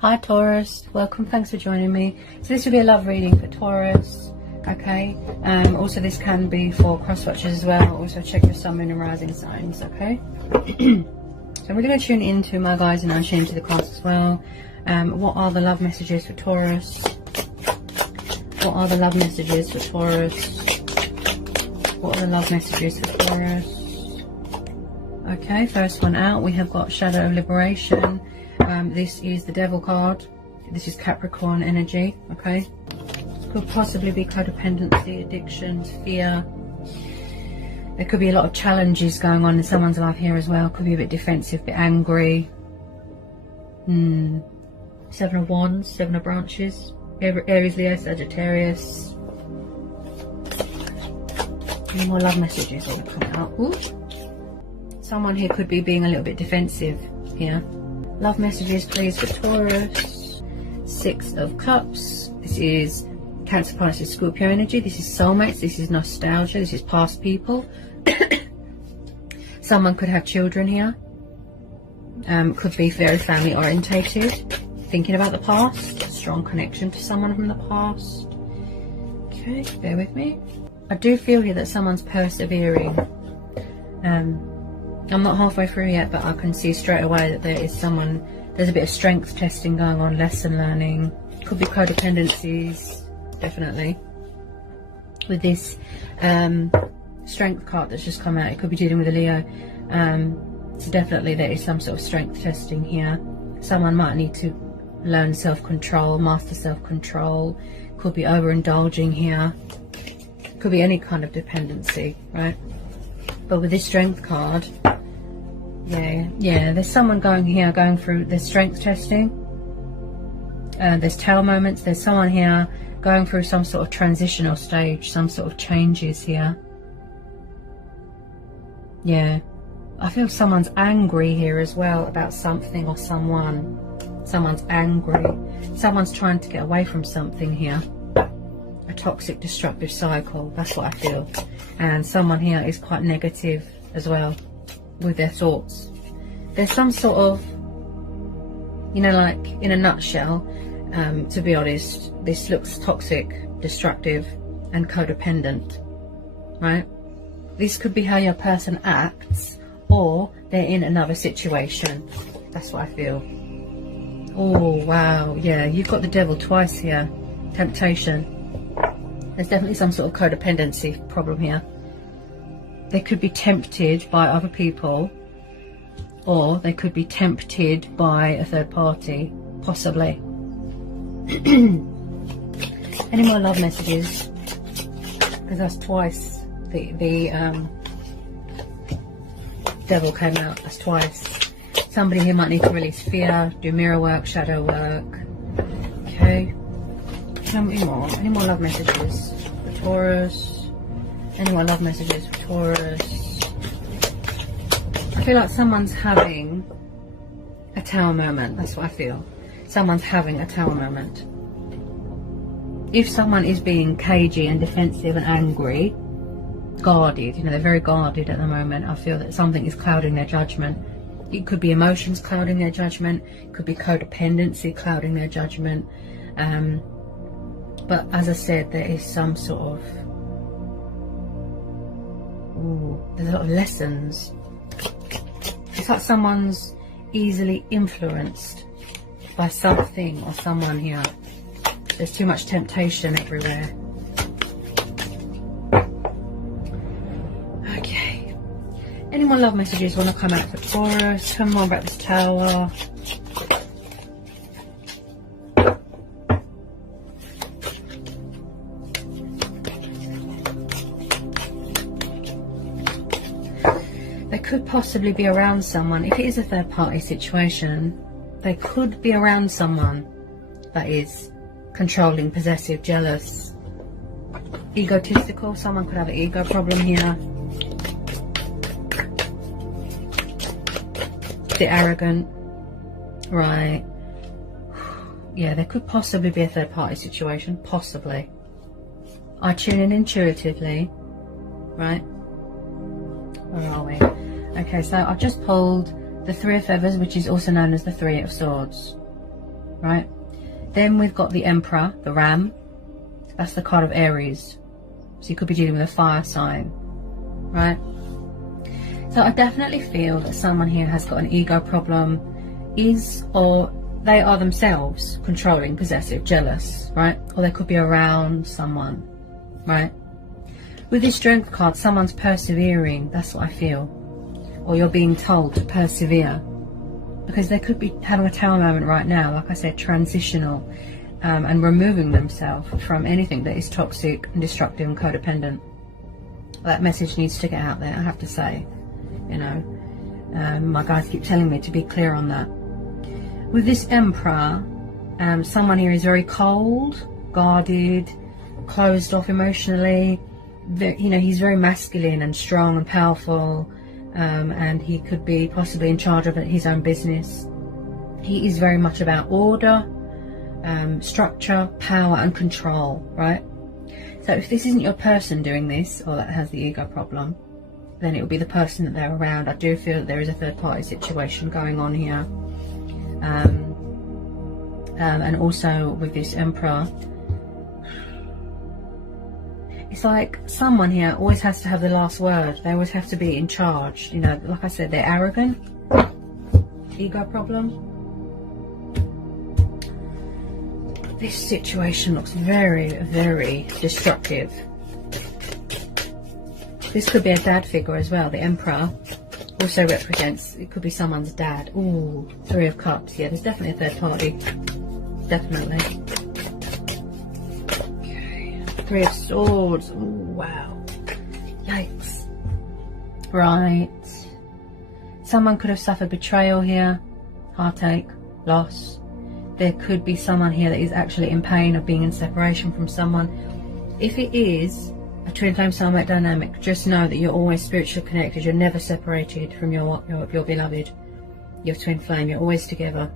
Hi Taurus, welcome, thanks for joining me. So this will be a love reading for Taurus, okay? Also this can be for cross watchers as well. Also check your sun, moon and rising signs, okay? So I'm really going to tune into my guys and I'm tuning to the cards as well. What are the love messages for Taurus? What are the love messages for Taurus? What are the love messages for Taurus? Okay, first one out, we have got Shadow of Liberation. This is the Devil card. This is Capricorn energy, okay? Could possibly be codependency, addictions, fear. There could be a lot of challenges going on in someone's life here as well. Could be a bit defensive, a bit angry. Seven of Wands, Seven of Branches. Aries, Leo, Sagittarius. Any more love messages that will come out? Ooh. Someone here could be being a little bit defensive here. Love messages please for Taurus. Six of Cups. This is Cancer, Pisces, Scorpio energy. This is soulmates. This is nostalgia. This is past people. Someone could have children here. Could be very family orientated. Thinking about the past. Strong connection to someone from the past. Okay, bear with me. I do feel here that someone's persevering. I'm not halfway through yet, but I can see straight away that there is someone, there's a bit of strength testing going on, lesson learning. Could be codependencies, definitely. With this strength card that's just come out, it could be dealing with a Leo. So definitely there is some sort of strength testing here. Someone might need to learn self-control, master self-control. Could be overindulging here. Could be any kind of dependency, right? But with this strength card, yeah, there's someone going through the strength testing. There's tower moments. There's someone here going through some sort of transitional stage, some sort of changes here. Yeah, I feel someone's angry here as well about something or someone. Someone's angry. Someone's trying to get away from something here. A toxic, destructive cycle. That's what I feel. And someone here is quite negative as well with their thoughts. There's some sort of, you know, like in a nutshell, to be honest, this looks toxic, destructive and codependent, right? This could be how your person acts, or they're in another situation. That's what I feel. Oh wow, yeah, you've got the Devil twice here. Temptation. There's definitely some sort of codependency problem here. They could be tempted by other people, or they could be tempted by a third party, possibly. Any more love messages? Because that's twice the Devil came out. That's twice. Somebody here might need to release fear, do mirror work, shadow work. Okay. Any more love messages for Taurus? Any more love messages for Taurus? I feel like someone's having a tower moment. That's what I feel. Someone's having a tower moment. If someone is being cagey and defensive and angry, guarded, you know, they're very guarded at the moment, I feel that something is clouding their judgment. It could be emotions clouding their judgment. It could be codependency clouding their judgment. But as I said, there is some sort of, there's a lot of lessons. It's like someone's easily influenced by something or someone here. There's too much temptation everywhere. Okay. Any more love messages want to come out for Taurus? Tell me more about this tower. They could possibly be around someone. If it is a third party situation, they could be around someone that is controlling, possessive, jealous, egotistical. Someone could have an ego problem here. A bit arrogant. Right. Yeah, there could possibly be a third party situation. Possibly. I tune in intuitively. Right. Where are we? Okay, so I've just pulled the Three of Feathers, which is also known as the Three of Swords. right? Then we've got the Emperor, the Ram. That's the card of Aries. So you could be dealing with a fire sign, right? So I definitely feel that someone here has got an ego problem, or they are themselves controlling, possessive, jealous, right? Or they could be around someone, right? With this Strength card, someone's persevering. That's what I feel. Or you're being told to persevere. Because they could be having a Tower moment right now, like I said, transitional, and removing themselves from anything that is toxic and destructive and codependent. That message needs to get out there, I have to say. You know, my guys keep telling me to be clear on that. With this Emperor, someone here is very cold, guarded, closed off emotionally. You know, he's very masculine and strong and powerful, and he could be possibly in charge of his own business. He is very much about order, structure, power and control, right? So if this isn't your person doing this, or that has the ego problem, then it will be the person that they're around. I do feel that there is a third party situation going on here. And also with this Emperor, it's like someone here always has to have the last word. They always have to be in charge. You know, like I said, they're arrogant. Ego problem. This situation looks very, very destructive. This could be a dad figure as well. The Emperor also represents, it could be someone's dad. Ooh, Three of Cups. Yeah, there's definitely a third party. Definitely. Okay. Three of Swords. Ooh, wow. Yikes. Right. Someone could have suffered betrayal here. Heartache. Loss. There could be someone here that is actually in pain of being in separation from someone. If it is a twin flame soulmate dynamic, just know that you're always spiritually connected. You're never separated from your beloved, your twin flame. You're always together.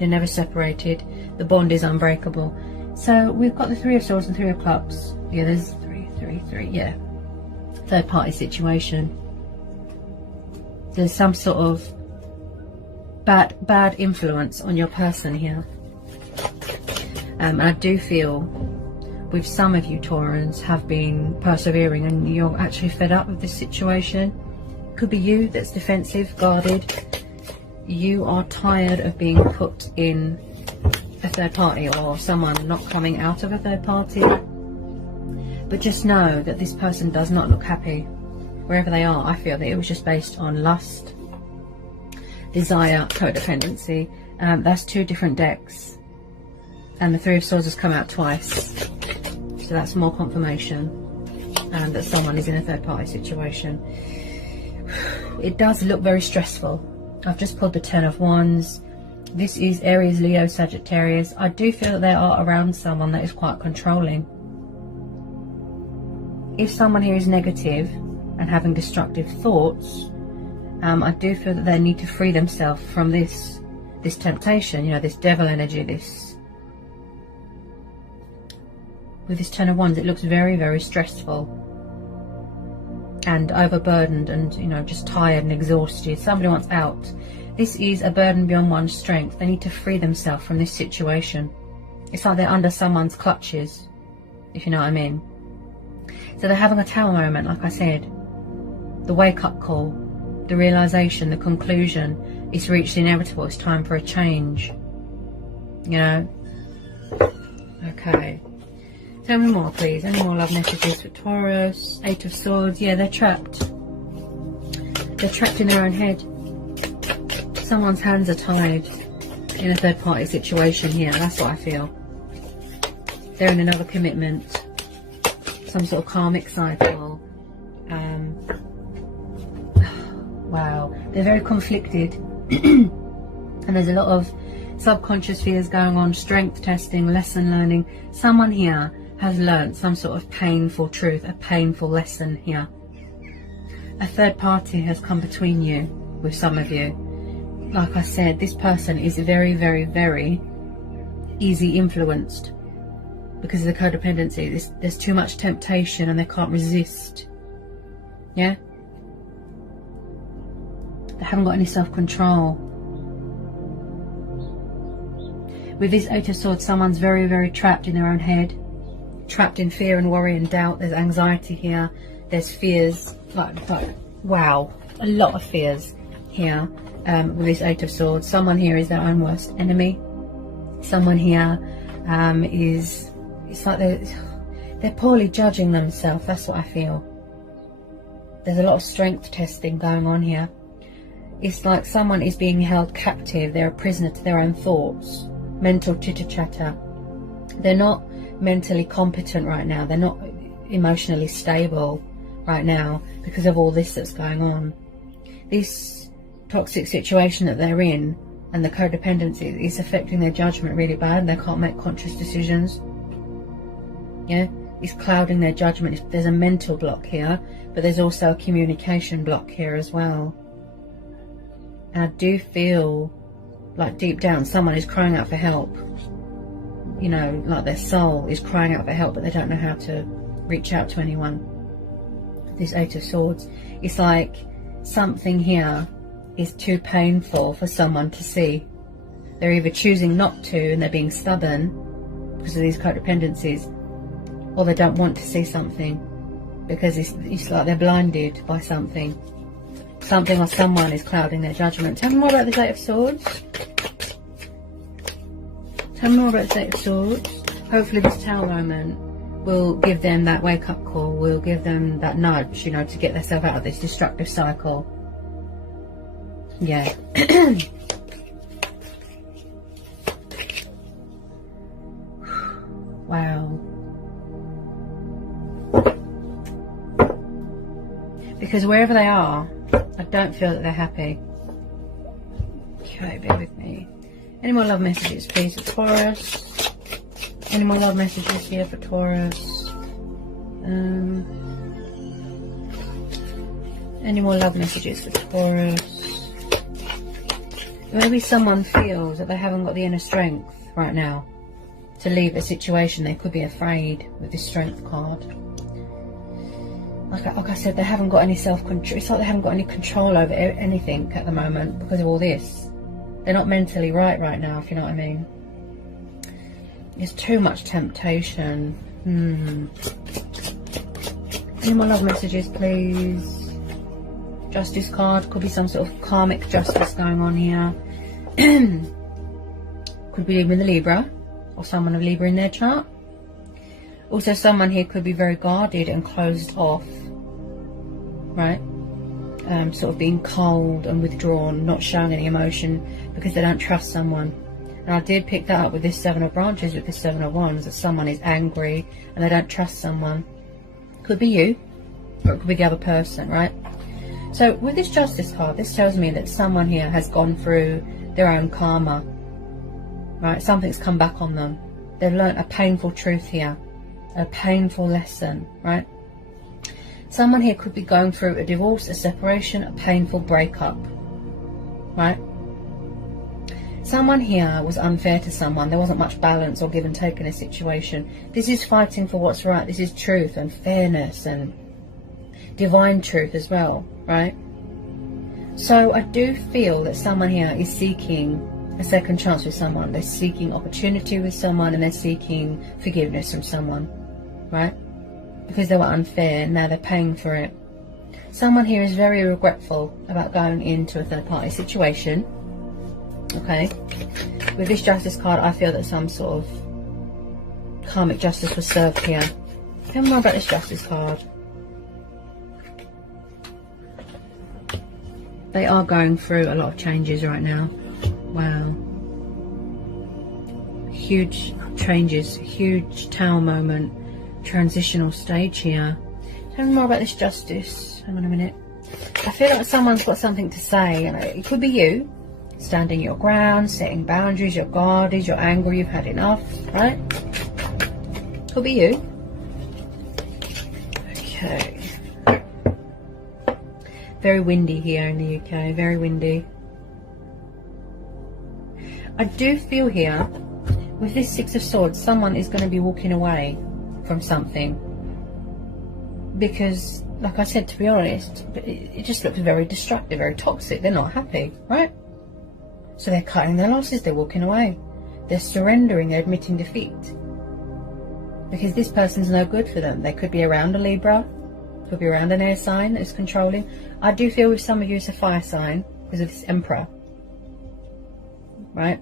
You're never separated. The bond is unbreakable. So we've got the Three of Swords and Three of Cups. Yeah, there's three. Yeah, third party situation. There's some sort of bad influence on your person here. I do feel with some of you Taurans have been persevering and you're actually fed up with this situation. Could be you that's defensive, guarded. You are tired of being put in a third party, or someone not coming out of a third party. But just know that this person does not look happy wherever they are. I feel that it was just based on lust, desire, codependency. That's two different decks, and the Three of Swords has come out twice, so that's more confirmation that someone is in a third party situation. It does look very stressful. I've just pulled the Ten of Wands. This is Aries, Leo, Sagittarius. I do feel that they are around someone that is quite controlling. If someone here is negative and having destructive thoughts, I do feel that they need to free themselves from this temptation, you know, this devil energy, with this Ten of Wands. It looks very, very stressful and overburdened and, you know, just tired and exhausted. Somebody wants out. This is a burden beyond one's strength. They need to free themselves from this situation. It's like they're under someone's clutches, if you know what I mean. So they're having a Tower moment, like I said. The wake-up call, the realization, the conclusion. It's reached the inevitable. It's time for a change. You know? Okay. Tell me more, please. Any more love messages for Taurus? Eight of Swords. Yeah, they're trapped. They're trapped in their own head. Someone's hands are tied in a third party situation here. That's what I feel. They're in another commitment. Some sort of karmic cycle. Wow. They're very conflicted. And there's a lot of subconscious fears going on. Strength testing, lesson learning. Someone here has learned some sort of painful truth, a painful lesson here. A third party has come between you, with some of you. Like I said, this person is very, very, very easy influenced because of the codependency. There's too much temptation and they can't resist. Yeah? They haven't got any self-control. With this Eight of Swords, someone's very, very trapped in their own head. Trapped in fear and worry and doubt. There's anxiety here. There's fears. Like wow. A lot of fears here with this Eight of Swords. Someone here is their own worst enemy. Someone here is... It's like they're poorly judging themselves. That's what I feel. There's a lot of strength testing going on here. It's like someone is being held captive. They're a prisoner to their own thoughts. Mental chitter-chatter. They're not mentally competent right now. They're not emotionally stable right now because of all this that's going on. This toxic situation that they're in and the codependency is affecting their judgment really bad. They can't make conscious decisions. Yeah, it's clouding their judgment. There's a mental block here, but there's also a communication block here as well. And I do feel like deep down someone is crying out for help. You know, like their soul is crying out for help, but they don't know how to reach out to anyone. This Eight of Swords, it's like something here is too painful for someone to see. They're either choosing not to and they're being stubborn because of these codependencies, or they don't want to see something because it's like they're blinded by something. Something or someone is clouding their judgment. Tell me more about this Eight of Swords. Tell me more about this Eight of Swords. Hopefully this Tower moment will give them that wake-up call, will give them that nudge, you know, to get themselves out of this destructive cycle. Yeah. Wow. Because wherever they are, I don't feel that they're happy. Okay, bear with me. Any more love messages, please, for Taurus? Any more love messages here for Taurus? Any more love messages for Taurus? Maybe someone feels that they haven't got the inner strength right now to leave a situation. They could be afraid with this Strength card. Like I said, they haven't got any self-control. It's like they haven't got any control over anything at the moment because of all this. They're not mentally right now, if you know what I mean. There's too much temptation. Any more love messages, please? Justice card. Could be some sort of karmic justice going on here. Could be with a Libra or someone of Libra in their chart. Also, someone here could be very guarded and closed off, right? Sort of being cold and withdrawn, not showing any emotion because they don't trust someone. And I did pick that up with this Seven of Branches, with this Seven of Wands, that someone is angry and they don't trust someone. Could be you, or it could be the other person, right? So with this Justice card, this tells me that someone here has gone through their own karma, right? Something's come back on them. They've learnt a painful truth here. A painful lesson, right? Someone here could be going through a divorce, a separation, a painful breakup, right? Someone here was unfair to someone. There wasn't much balance or give and take in a situation. This is fighting for what's right. This is truth and fairness and divine truth as well, right? So I do feel that someone here is seeking a second chance with someone. They're seeking opportunity with someone, and they're seeking forgiveness from someone, right? Because they were unfair, now they're paying for it. Someone here is very regretful about going into a third party situation. Okay, with this Justice card, I feel that some sort of karmic justice was served here. Tell me more about this Justice card. They are going through a lot of changes right now. Wow. Huge changes, huge Tower moment, transitional stage here. Tell me more about this Justice. Hang on a minute. I feel like someone's got something to say, and it could be you. Standing your ground, setting boundaries, you're guarded, you're angry, you've had enough, right? Could be you. Okay. Very windy here in the UK, very windy. I do feel here, with this Six of Swords, someone is going to be walking away from something. Because, like I said, to be honest, it just looks very destructive, very toxic. They're not happy, right? So they're cutting their losses, they're walking away. They're surrendering, they're admitting defeat. Because this person's no good for them. They could be around a Libra, could be around an air sign that's controlling. I do feel with some of you it's a fire sign because of this Emperor. Right?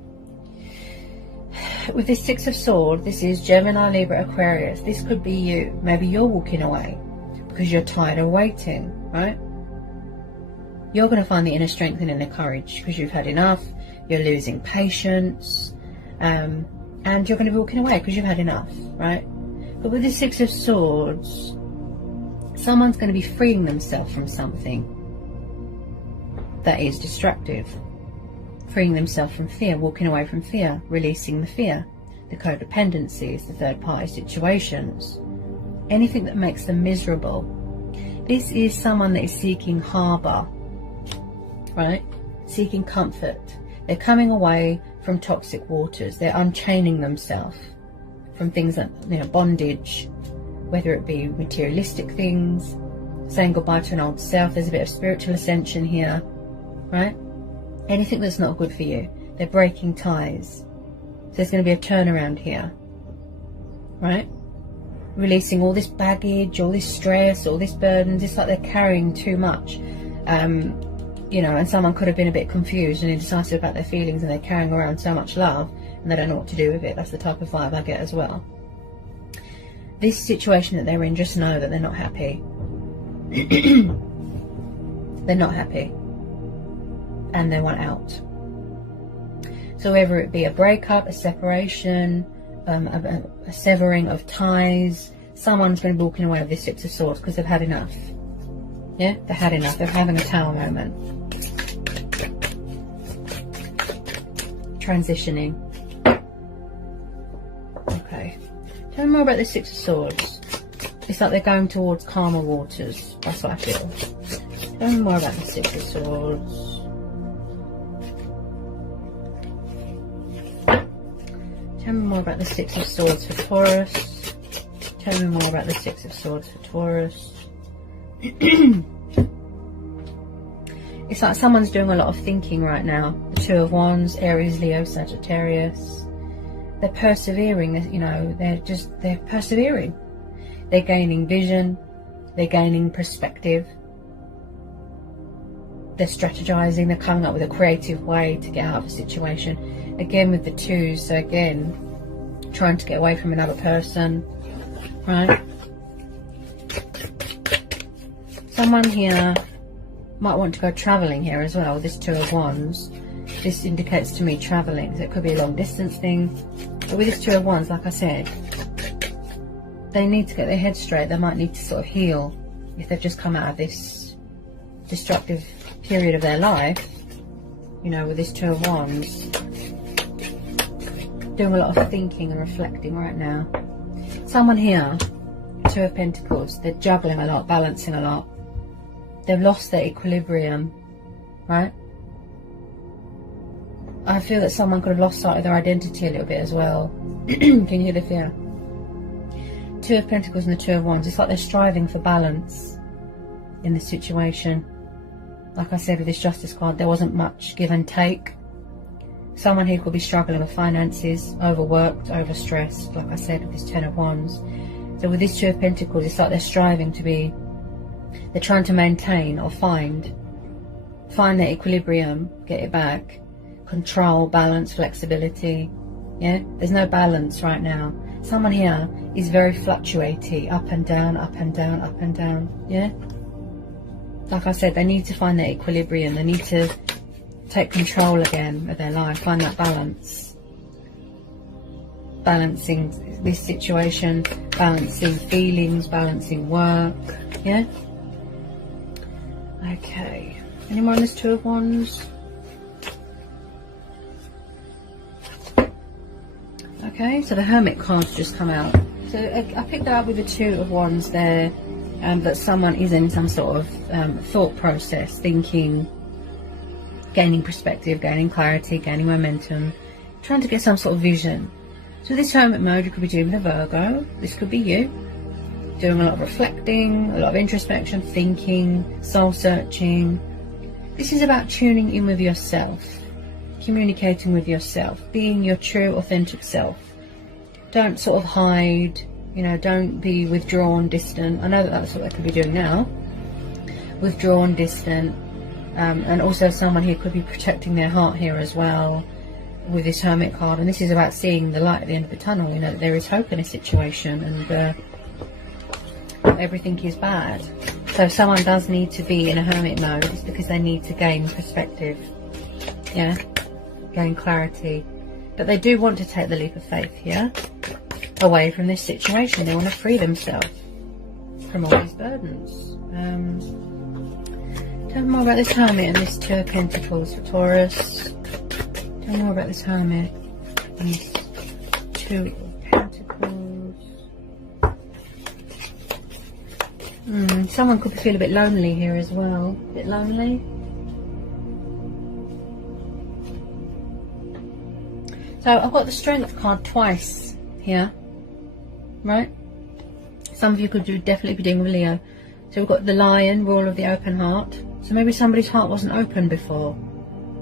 With this Six of Swords, this is Gemini, Libra, Aquarius. This could be you. Maybe you're walking away because you're tired of waiting, right? You're going to find the inner strength and inner courage because you've had enough. You're losing patience. And you're going to be walking away because you've had enough, right? But with this Six of Swords, someone's going to be freeing themselves from something that is destructive. Freeing themselves from fear, walking away from fear, releasing the fear, the codependencies, the third-party situations, anything that makes them miserable. This is someone that is seeking harbour, right? Seeking comfort. They're coming away from toxic waters. They're unchaining themselves from things like, you know, bondage, whether it be materialistic things, saying goodbye to an old self. There's a bit of spiritual ascension here, right? Anything that's not good for you. They're breaking ties. So there's going to be a turnaround here, right? Releasing all this baggage, all this stress, all this burden. It's like they're carrying too much. You know, and someone could have been a bit confused and indecisive about their feelings, and they're carrying around so much love and they don't know what to do with it. That's the type of vibe I get as well. This situation that they're in, just know that they're not happy. They're not happy. And they want out. So whether it be a breakup, a separation, a severing of ties, someone's been walking away with this Six of Swords because they've had enough. Yeah, they've had enough. They're having a tower moment. Transitioning. Okay. Tell me more about the Six of Swords. It's like they're going towards calmer waters. That's what I feel. Tell me more about the Six of Swords. Tell me more about the Six of Swords for Taurus. Tell me more about the Six of Swords for Taurus. It's like someone's doing a lot of thinking right now. The Two of Wands, Aries, Leo, Sagittarius. They're persevering, you know, they're persevering. They're gaining vision. They're gaining perspective. They're strategizing. They're coming up with a creative way to get out of a situation. Again with the twos, so again, trying to get away from another person, right? Someone here might want to go traveling here as well. This Two of Wands, this indicates to me traveling. So it could be a long distance thing. But with this Two of Wands, like I said, they need to get their head straight. They might need to sort of heal if they've just come out of this destructive period of their life. You know, with this Two of Wands, doing a lot of thinking and reflecting right now. Someone here, Two of Pentacles, they're juggling a lot, balancing a lot. They've lost their equilibrium, right? I feel that someone could have lost sight of their identity a little bit as well. Can you hear the fear? Two of Pentacles and the Two of Wands. It's like they're striving for balance in this situation. Like I said with this Justice card, there wasn't much give and take. Someone here could be struggling with finances, overworked, overstressed, like I said with this Ten of Wands. So with this Two of Pentacles, it's like they're striving to be, they're trying to maintain or find their equilibrium, get it back, control, balance, flexibility. Yeah, there's no balance right now. Someone here is very fluctuating, up and down, up and down, up and down. Yeah, like I said, they need to find their equilibrium. They need to take control again of their life, find that balance. Balancing this situation, balancing feelings, balancing work. Yeah. Okay. Any more on this Two of Wands? Okay, so the Hermit card's just come out. So I picked that up with the Two of Wands there, that someone is in some sort of thought process, thinking, gaining perspective, gaining clarity, gaining momentum, trying to get some sort of vision. So this Hermit mode, you could be doing with a Virgo. This could be you, doing a lot of reflecting, a lot of introspection, thinking, soul searching. This is about tuning in with yourself, communicating with yourself, being your true, authentic self. Don't sort of hide, you know, don't be withdrawn, distant. I know that that's what they could be doing now. Withdrawn, distant. And also someone here could be protecting their heart here as well with this Hermit card. And this is about seeing the light at the end of the tunnel. You know, there is hope in a situation, and not everything is bad. So if someone does need to be in a hermit mode, it's because they need to gain perspective. Yeah, gain clarity. But they do want to take the leap of faith here, away from this situation. They want to free themselves from all these burdens. Tell me more about this Hermit and this Two of Pentacles for Taurus. Tell me more about this Hermit and this Two of Pentacles. Someone could feel a bit lonely here as well. A bit lonely. So I've got the Strength card twice here, right? Some of you could definitely be dealing with Leo. So we've got the Lion, rule of the open heart. So maybe somebody's heart wasn't open before,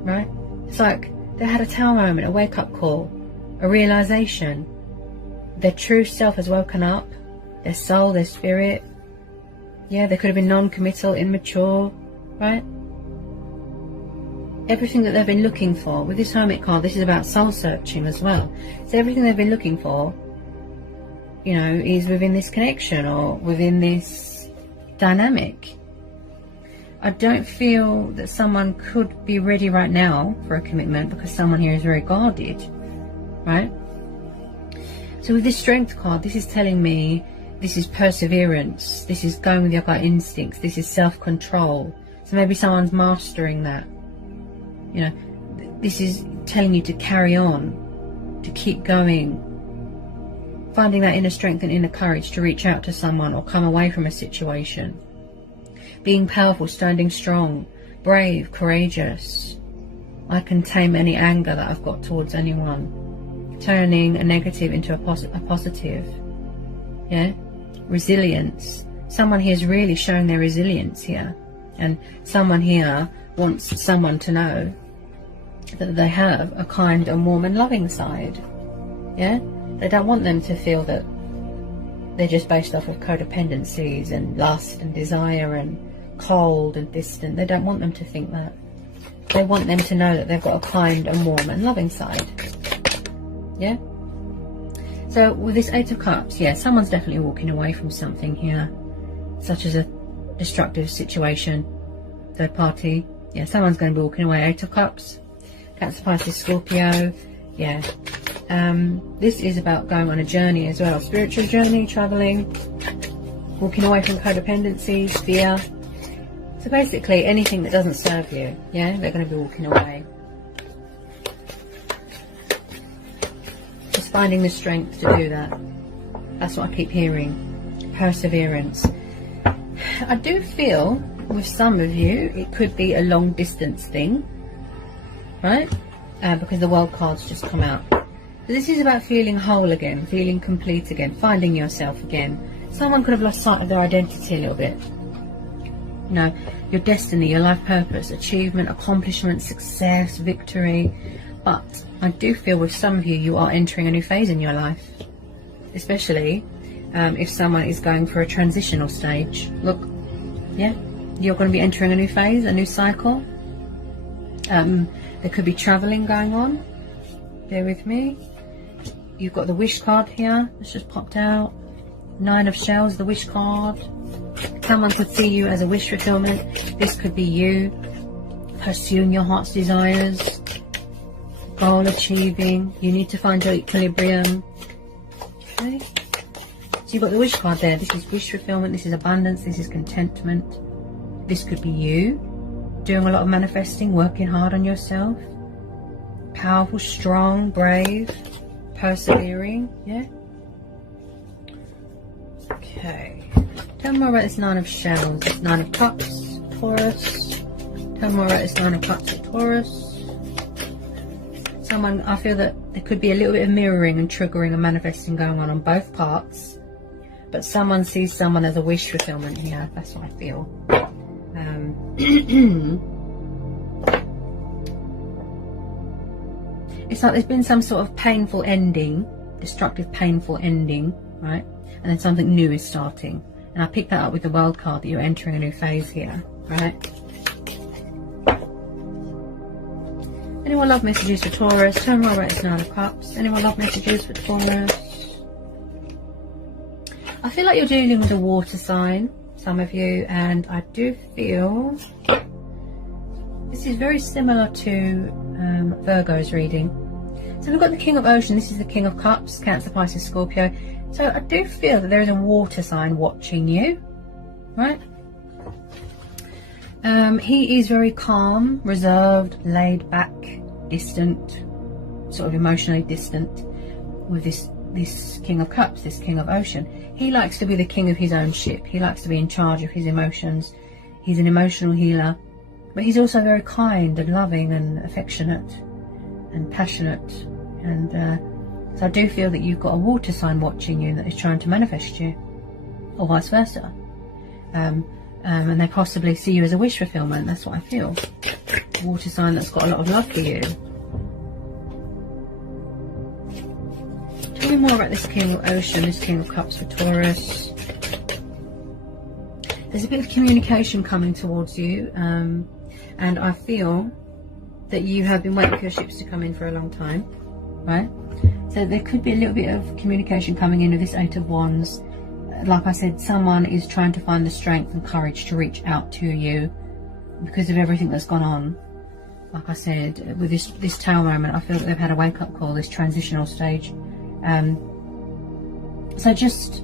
right? It's like they had a tower moment, a wake-up call, a realization. Their true self has woken up, their soul, their spirit. Yeah, they could have been non-committal, immature, right? Everything that they've been looking for. With this Hermit card, this is about soul searching as well. So everything they've been looking for, you know, is within this connection or within this dynamic. I don't feel that someone could be ready right now for a commitment because someone here is very guarded, right? So with this Strength card, this is telling me this is perseverance. This is going with your gut instincts. This is self-control. So maybe someone's mastering that. You know, this is telling you to carry on, to keep going, finding that inner strength and inner courage to reach out to someone or come away from a situation. Being powerful, standing strong, brave, courageous. I can tame any anger that I've got towards anyone. Turning a negative into a positive. Yeah? Resilience. Someone here is really showing their resilience here. And someone here wants someone to know that they have a kind and warm and loving side. Yeah? They don't want them to feel that they're just based off of codependencies and lust and desire and cold and distant. They don't want them to think that. They want them to know that they've got a kind and warm and loving side. Yeah? So with this Eight of Cups, yeah, someone's definitely walking away from something here, such as a destructive situation, third party. Yeah, someone's going to be walking away. Eight of Cups, Cancer, Pisces, Scorpio. Yeah. This is about going on a journey as well. Spiritual journey, traveling, walking away from codependency, fear. So basically anything that doesn't serve you, yeah, they're going to be walking away. Just finding the strength to do that. That's what I keep hearing. Perseverance. I do feel with some of you it could be a long distance thing, right? Because the World card's just come out. This is about feeling whole again, feeling complete again, finding yourself again. Someone could have lost sight of their identity a little bit. You know, your destiny, your life purpose, achievement, accomplishment, success, victory. But I do feel with some of you, you are entering a new phase in your life. Especially if someone is going for a transitional stage. Look, yeah, you're going to be entering a new phase, a new cycle. There could be traveling going on. Bear with me. You've got the Wish card here. It's just popped out. Nine of Shells, the Wish card. Someone could see you as a wish fulfillment. This could be you pursuing your heart's desires, goal achieving. You need to find your equilibrium. Okay. So you've got the Wish card there. This is wish fulfillment. This is abundance. This is contentment. This could be you doing a lot of manifesting, working hard on yourself. Powerful, strong, brave, persevering. Yeah. Okay. Tell me more about this Nine of Shells, this Nine of Cups, Taurus. Tell me more about this Nine of Cups for Taurus. Someone, I feel that there could be a little bit of mirroring and triggering and manifesting going on both parts. But someone sees someone as a wish fulfillment here. That's what I feel. it's like there's been some sort of painful ending, destructive, painful ending, right? And then something new is starting. And I picked that up with the World card, that you're entering a new phase here, right? Anyone love messages for Taurus? Turn right around, it's 9 of Cups. Anyone love messages for Taurus? I feel like you're dealing with a water sign, some of you, and I do feel this is very similar to Virgo's reading. So we've got the King of Ocean, this is the King of Cups, Cancer, Pisces, Scorpio. So I do feel that there is a water sign watching you, right? He is very calm, reserved, laid back, distant, sort of emotionally distant with this King of Cups, this King of Ocean. He likes to be the king of his own ship. He likes to be in charge of his emotions. He's an emotional healer, but he's also very kind and loving and affectionate and passionate. And so I do feel that you've got a water sign watching you that is trying to manifest you, or vice versa. And they possibly see you as a wish fulfillment. That's what I feel. A water sign that's got a lot of love for you. Tell me more about this King of Ocean, this King of Cups for Taurus. There's a bit of communication coming towards you, and I feel that you have been waiting for your ships to come in for a long time, right? So there could be a little bit of communication coming in with this Eight of Wands. Like I said, someone is trying to find the strength and courage to reach out to you because of everything that's gone on. Like I said, with this Tower moment, I feel that they've had a wake-up call, this transitional stage. So I just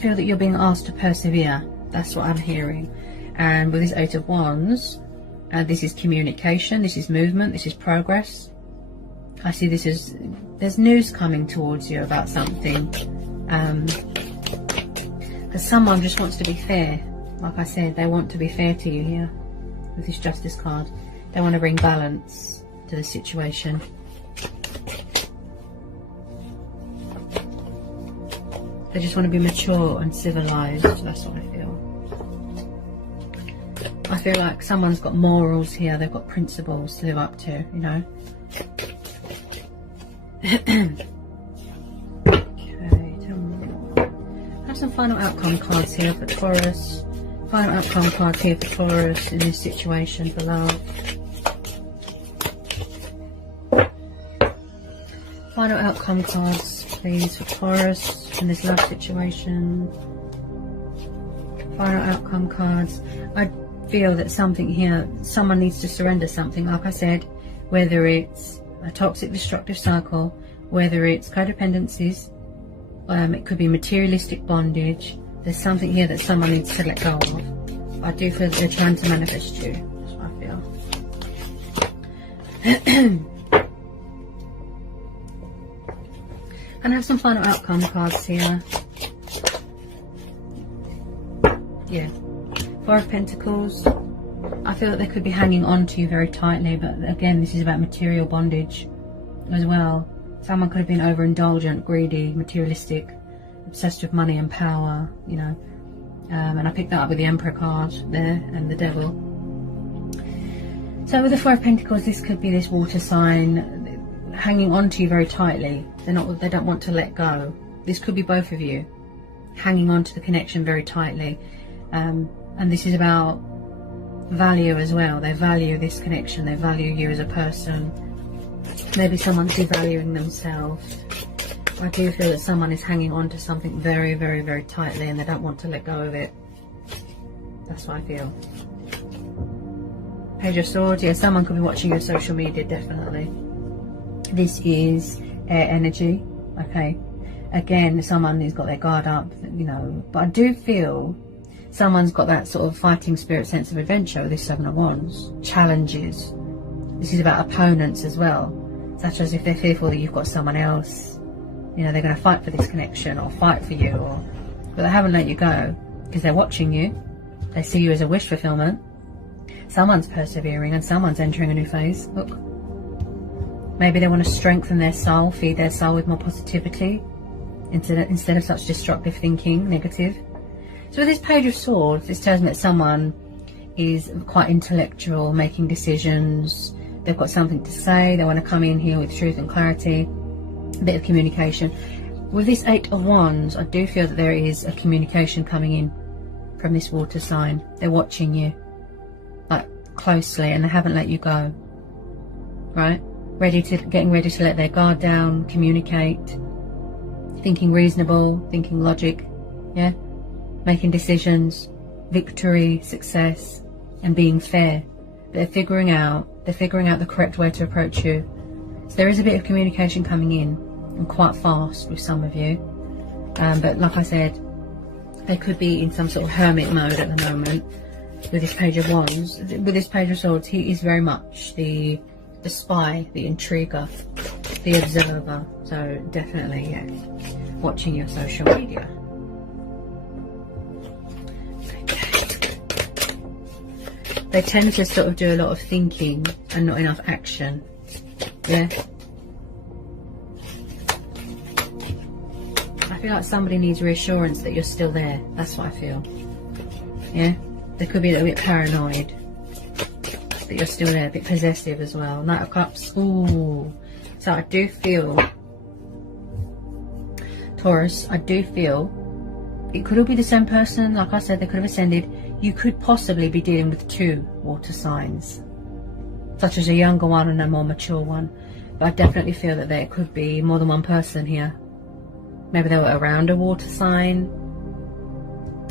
feel that you're being asked to persevere. That's what I'm hearing. And with this Eight of Wands, this is communication, this is movement, this is progress. I see this as there's news coming towards you about something. Because someone just wants to be fair. Like I said, they want to be fair to you here with this Justice card. They want to bring balance to the situation. They just want to be mature and civilized. That's what I feel. I feel like someone's got morals here. They've got principles to live up to, you know. Some final outcome cards here for Taurus. Final outcome cards here for Taurus in this situation for love. Final outcome cards, please, for Taurus in this love situation. Final outcome cards. I feel that something here, someone needs to surrender something. Like I said, whether it's a toxic, destructive cycle, whether it's codependencies. It could be materialistic bondage. There's something here that someone needs to let go of. I do feel that they're trying to manifest you. That's what I feel. And I have some final outcome cards here. Yeah. Four of Pentacles. I feel that they could be hanging on to you very tightly, but again, this is about material bondage as well. Someone could have been overindulgent, greedy, materialistic, obsessed with money and power, you know. And I picked that up with the Emperor card there and the Devil. So with the Four of Pentacles, this could be this water sign hanging on to you very tightly. They don't want to let go. This could be both of you hanging on to the connection very tightly. And this is about value as well. They value this connection. They value you as a person. Maybe someone's devaluing themselves. I do feel that someone is hanging on to something very, very, very tightly and they don't want to let go of it. That's what I feel. Page of Swords. Yeah, someone could be watching your social media, definitely. This is air energy. Okay. Again, someone who's got their guard up, you know. But I do feel someone's got that sort of fighting spirit, sense of adventure with this Seven of Wands. Challenges. This is about opponents as well. Such as if they're fearful that you've got someone else, you know, they're going to fight for this connection or fight for you, but they haven't let you go because they're watching you. They see you as a wish fulfillment. Someone's persevering and someone's entering a new phase. Look, maybe they want to strengthen their soul, feed their soul with more positivity instead of such destructive thinking, negative. So with this Page of Swords, this tells me that someone is quite intellectual, making decisions. They've got something to say. They want to come in here with truth and clarity, a bit of communication. With this 8 of Wands, I do feel that there is a communication coming in from this water sign. They're watching you, like, closely, and they haven't let you go, right? Getting ready to let their guard down, communicate, thinking reasonable, thinking logic, yeah? Making decisions, victory, success, and being fair. They're figuring out the correct way to approach you. So there is a bit of communication coming in, and quite fast with some of you. But like I said, they could be in some sort of hermit mode at the moment with this Page of Wands. With this Page of Swords, he is very much the spy, the intriguer, the observer. So definitely, yeah, watching your social media. They tend to sort of do a lot of thinking and not enough action. Yeah. I feel like somebody needs reassurance that you're still there. That's what I feel. Yeah. They could be a little bit paranoid that you're still there. A bit possessive as well. Knight of Cups. Ooh. So I do feel, Taurus, I do feel it could all be the same person. Like I said, they could have ascended. You could possibly be dealing with 2 water signs, such as a younger one and a more mature one. But I definitely feel that there could be more than one person here. Maybe they were around a water sign.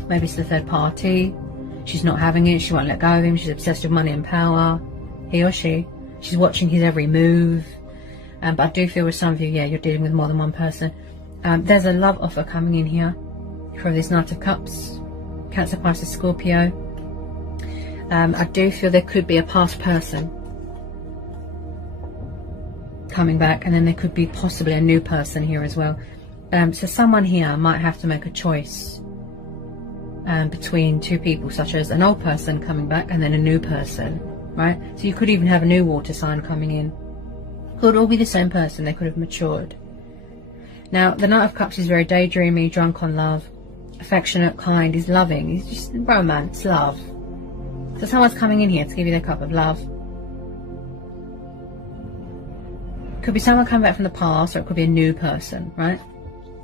Maybe it's the third party. She's not having it. She won't let go of him. She's obsessed with money and power. He or she. She's watching his every move. But I do feel with some of you, yeah, you're dealing with more than one person. There's a love offer coming in here from this Knight of Cups. Cancer, Pisces, Scorpio. I do feel there could be a past person coming back, and then there could be possibly a new person here as well. So someone here might have to make a choice between 2 people, such as an old person coming back and then a new person, right? So you could even have a new water sign coming in. Could all be the same person. They could have matured. Now, the Knight of Cups is very daydreamy, drunk on love, affectionate, kind, he's loving, he's just romance, love. So someone's coming in here to give you their cup of love. Could be someone coming back from the past, or it could be a new person, right?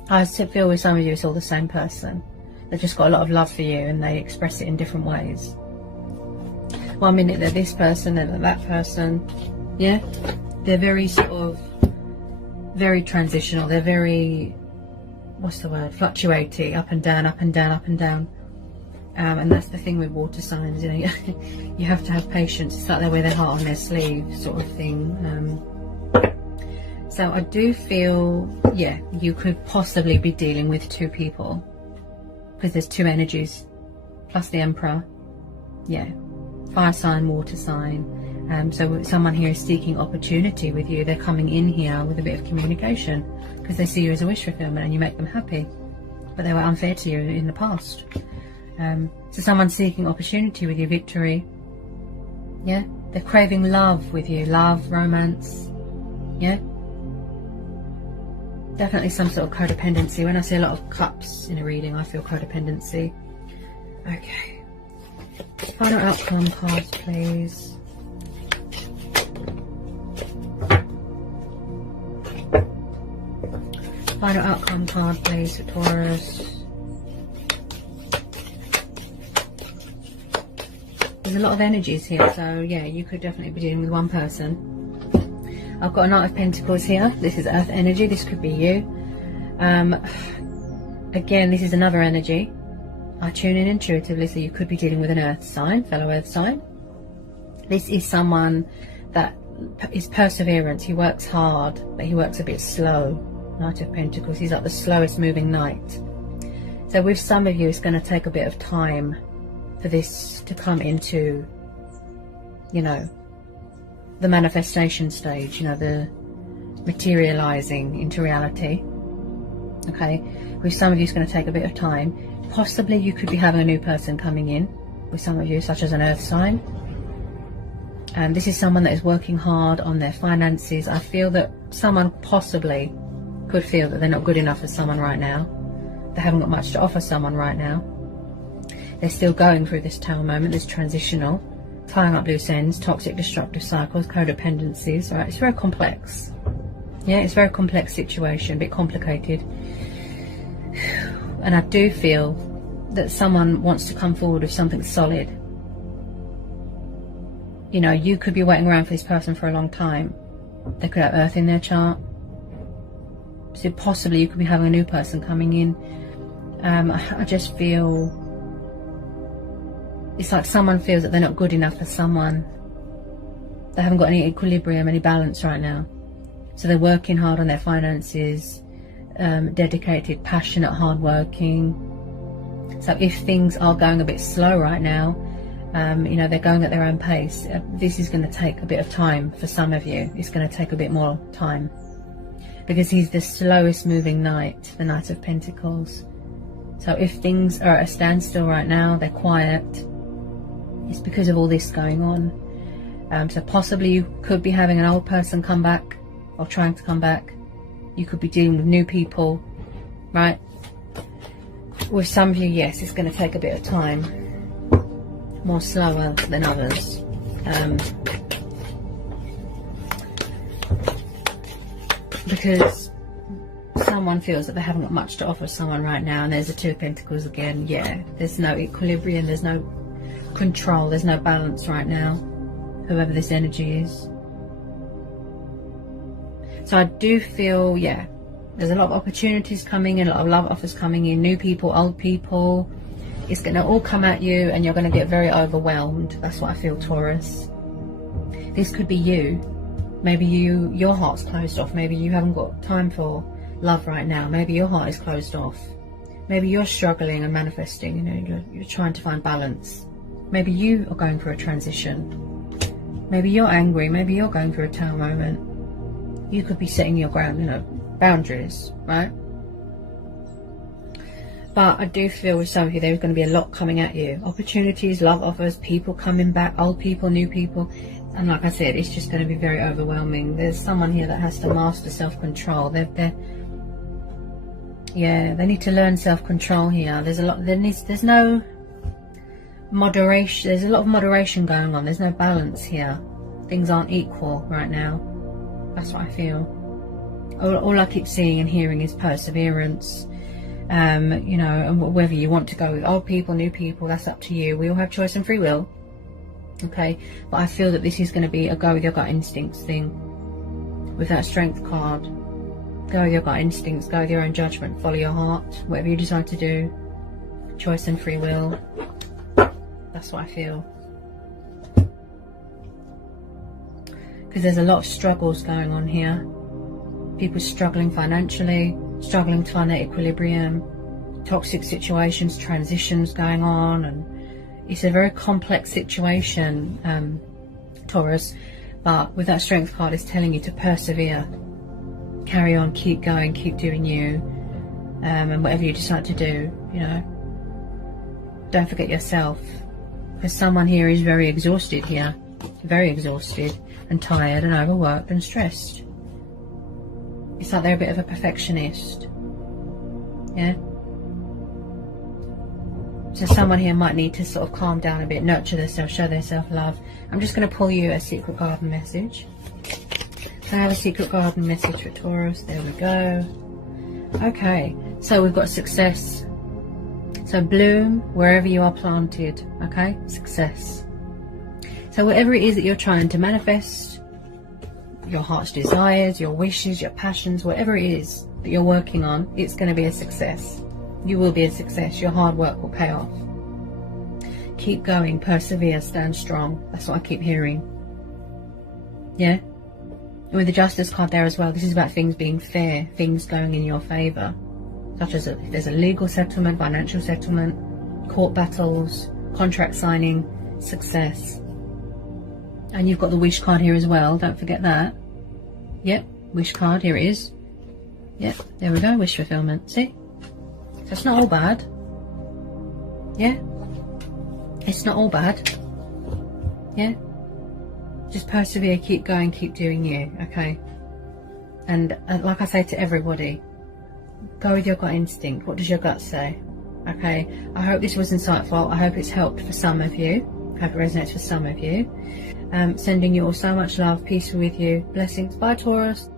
I feel with some of you it's all the same person. They've just got a lot of love for you and they express it in different ways. 1 minute they're this person, then they're that person. Yeah? They're very sort of, very transitional. They're very, what's the word, fluctuating, up and down, up and down, up and down. And that's the thing with water signs, you know, you have to have patience. It's like they wear their heart on their sleeve sort of thing. So I do feel, yeah, you could possibly be dealing with 2 people, because there's 2 energies plus the Emperor. Yeah, fire sign, water sign. So someone here is seeking opportunity with you. They're coming in here with a bit of communication because they see you as a wish fulfillment and you make them happy, but they were unfair to you in the past. So someone's seeking opportunity with you, victory. Yeah, they're craving love with you, love, romance. Yeah, definitely some sort of codependency. When I see a lot of cups in a reading, I feel codependency. Okay, final outcome cards, please. Final outcome card, please, for Taurus. There's a lot of energies here, so yeah, you could definitely be dealing with 1 person. I've got a Knight of Pentacles here. This is Earth energy. This could be you. Again, this is another energy. I tune in intuitively, so you could be dealing with an Earth sign, fellow Earth sign. This is someone that is perseverance. He works hard, but he works a bit slow. Knight of Pentacles. He's like the slowest moving knight. So with some of you, it's going to take a bit of time for this to come into, you know, the manifestation stage, you know, the materializing into reality. Okay, with some of you it's going to take a bit of time. Possibly you could be having a new person coming in with some of you, such as an Earth sign. And this is someone that is working hard on their finances. I feel that someone possibly could feel that they're not good enough for someone right now. They haven't got much to offer someone right now. They're still going through this tower moment, this transitional tying up loose ends, toxic destructive cycles, codependencies. Right, it's very complex. Yeah, it's a very complex situation, a bit complicated. And I do feel that someone wants to come forward with something solid. You know, you could be waiting around for this person for a long time. They could have Earth in their chart. So possibly you could be having a new person coming in. I just feel it's like someone feels that they're not good enough for someone. They haven't got any equilibrium, any balance right now. So they're working hard on their finances, dedicated, passionate, hardworking. So if things are going a bit slow right now, you know, they're going at their own pace. This is going to take a bit of time for some of you. It's going to take a bit more time. Because he's the slowest moving knight, the Knight of Pentacles. So if things are at a standstill right now, they're quiet, it's because of all this going on. So possibly you could be having an old person come back, or trying to come back. You could be dealing with new people, right? With some of you, yes, it's going to take a bit of time. More slower than others. Because someone feels that they haven't got much to offer someone right now, and there's the Two of Pentacles again. Yeah, there's no equilibrium, there's no control, there's no balance right now, whoever this energy is. So I do feel, yeah, there's a lot of opportunities coming in, a lot of love offers coming in, new people, old people. It's going to all come at you and you're going to get very overwhelmed. That's what I feel, Taurus. This could be you. Maybe your heart's closed off. Maybe you haven't got time for love right now. Maybe your heart is closed off. Maybe you're struggling and manifesting, you know, you're trying to find balance. Maybe you are going through a transition. Maybe you're angry. Maybe you're going through a tower moment. You could be setting your ground, you know, boundaries, right? But I do feel with some of you there's going to be a lot coming at you. Opportunities, love offers, people coming back, old people, new people. And like I said, it's just going to be very overwhelming. There's someone here that has to master self-control. Yeah, they need to learn self-control here. There's a lot. There's no moderation. There's a lot of moderation going on. There's no balance here. Things aren't equal right now. That's what I feel. All I keep seeing and hearing is perseverance. You know, and whether you want to go with old people, new people, that's up to you. We all have choice and free will. Okay, but I feel that this is going to be a go with your gut instincts thing. With that Strength card, go with your gut instincts, go with your own judgment, follow your heart, whatever you decide to do. Choice and free will. That's what I feel. Because there's a lot of struggles going on here. People struggling financially, struggling to find their equilibrium, toxic situations, transitions going on, and it's a very complex situation, Taurus. But with that Strength card, it's telling you to persevere, carry on, keep going, keep doing you, and whatever you decide to do, you know, don't forget yourself, because someone here is very exhausted here, very exhausted and tired and overworked and stressed. It's like they're a bit of a perfectionist. Yeah. So someone here might need to sort of calm down a bit, nurture themselves, show their self-love. I'm just going to pull you a secret garden message. So I have a secret garden message for Taurus. There we go. Okay. So we've got success. So bloom wherever you are planted. Okay. Success. So whatever it is that you're trying to manifest, your heart's desires, your wishes, your passions, whatever it is that you're working on, it's going to be a success. You will be a success. Your hard work will pay off. Keep going, persevere, stand strong. That's what I keep hearing. Yeah? And with the Justice card there as well, this is about things being fair, things going in your favour. Such as if there's a legal settlement, financial settlement, court battles, contract signing, success. And you've got the wish card here as well, don't forget that. Yep, wish card, here it is. Yep, there we go, wish fulfillment, see? So it's not all bad. Yeah? It's not all bad. Yeah? Just persevere, keep going, keep doing you, okay? And like I say to everybody, go with your gut instinct. What does your gut say? Okay? I hope this was insightful. I hope it's helped for some of you. Hope it resonates for some of you. Sending you all so much love, peace with you, blessings. Bye, Taurus.